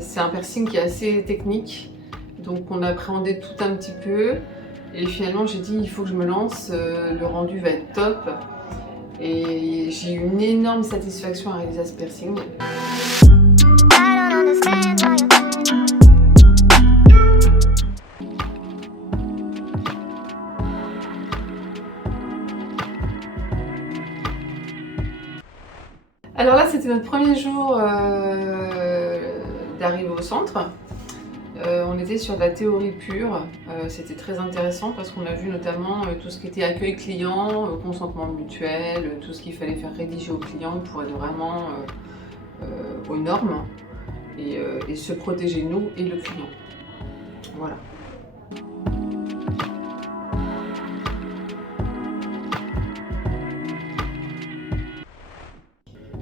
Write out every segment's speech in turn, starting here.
C'est un piercing qui est assez technique, donc on appréhendait tout un petit peu. Et finalement j'ai dit il faut que je me lance, le rendu va être top. Et j'ai eu une énorme satisfaction à réaliser ce piercing. Alors là, c'était notre premier jour d'arrivée au centre. On était sur de la théorie pure. C'était très intéressant parce qu'on a vu notamment tout ce qui était accueil client, consentement mutuel, tout ce qu'il fallait faire rédiger au client pour être vraiment aux normes et se protéger nous et le client. Voilà.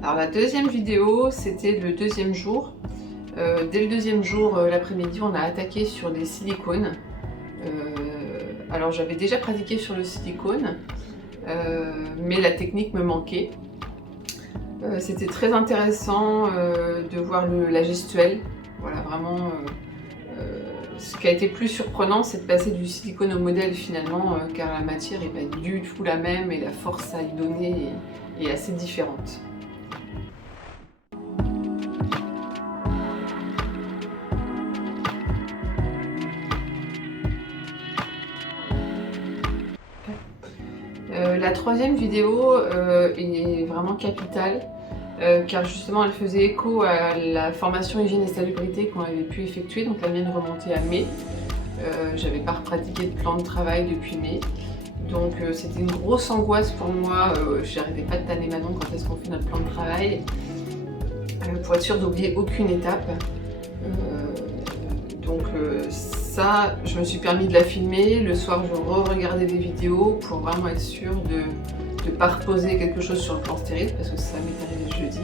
Alors la deuxième vidéo, c'était le deuxième jour. Dès le deuxième jour, l'après-midi, on a attaqué sur des silicones. Alors j'avais déjà pratiqué sur le silicone, mais la technique me manquait. C'était très intéressant de voir la gestuelle. Voilà, vraiment, ce qui a été plus surprenant, c'est de passer du silicone au modèle finalement, car la matière n'est pas du tout la même et la force à y donner est assez différente. La troisième vidéo est vraiment capitale car justement elle faisait écho à la formation hygiène et salubrité qu'on avait pu effectuer, donc la mienne remontait à mai. J'avais pas pratiqué de plan de travail depuis mai, donc c'était une grosse angoisse pour moi. J'arrêtais pas de tanner Manon quand est-ce qu'on fait notre plan de travail pour être sûre d'oublier aucune étape. Donc ça, je me suis permis de la filmer. Le soir, je re-regardais des vidéos pour vraiment être sûre de ne pas reposer quelque chose sur le plan stérile, parce que ça m'est arrivé le jeudi.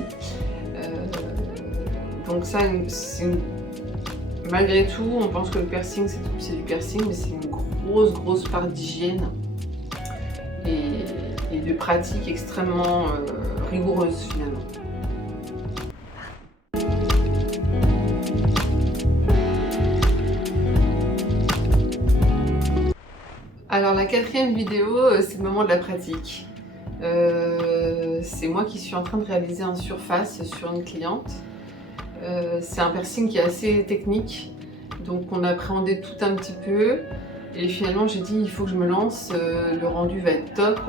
Donc ça, malgré tout, on pense que le piercing, c'est du piercing, mais c'est une grosse part d'hygiène et de pratique extrêmement rigoureuse finalement. Alors la quatrième vidéo, c'est le moment de la pratique. C'est moi qui suis en train de réaliser un surface sur une cliente. C'est un piercing qui est assez technique, donc on appréhendait tout un petit peu. Et finalement j'ai dit il faut que je me lance, le rendu va être top.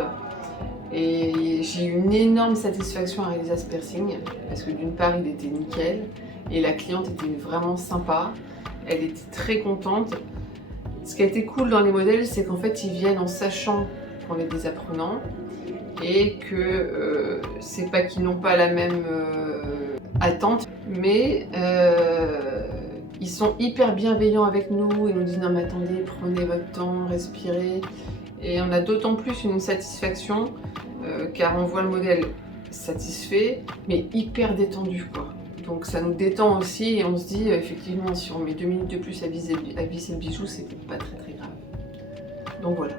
Et j'ai eu une énorme satisfaction à réaliser ce piercing, parce que d'une part il était nickel, et la cliente était vraiment sympa, elle était très contente. Ce qui a été cool dans les modèles, c'est qu'en fait ils viennent en sachant qu'on est des apprenants et que c'est pas qu'ils n'ont pas la même attente, mais ils sont hyper bienveillants avec nous. Ils nous disent non mais attendez, prenez votre temps, respirez. Et on a d'autant plus une satisfaction car on voit le modèle satisfait mais hyper détendu quoi. Donc ça nous détend aussi et on se dit effectivement si on met 2 minutes de plus à visser le bijou, c'est pas très grave. Donc voilà.